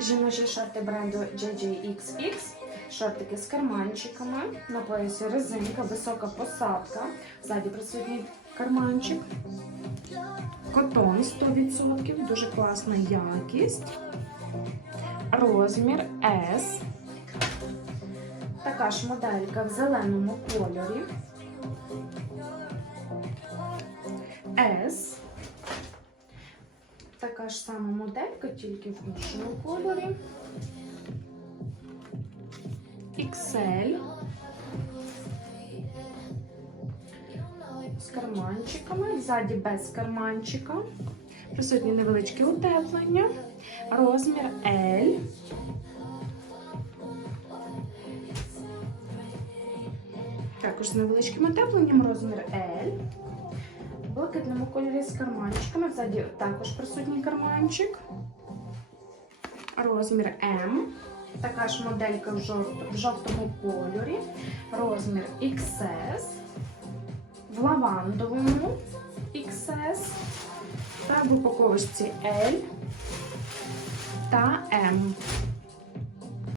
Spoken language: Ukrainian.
Жіночі шорти бренду JJXX. Шортики з карманчиками. На поясі резинка, висока посадка. Ззаді присутній карманчик. Котон 100%, дуже класна якість. Розмір S. Така ж моделька в зеленому кольорі. S. Така ж сама моделька, тільки в іншому кольорі. XL. З карманчиками, ззаді без карманчика. Присутні невеличкі утеплення. Розмір L. Також з невеличким утепленням розмір L. Блакитному кольорі з карманчиками. Ззаді також присутній карманчик. Розмір М. Така ж моделька в, жовт- в жовтому кольорі. Розмір XS. В лавандовому XS. Та в упаковочці L та M.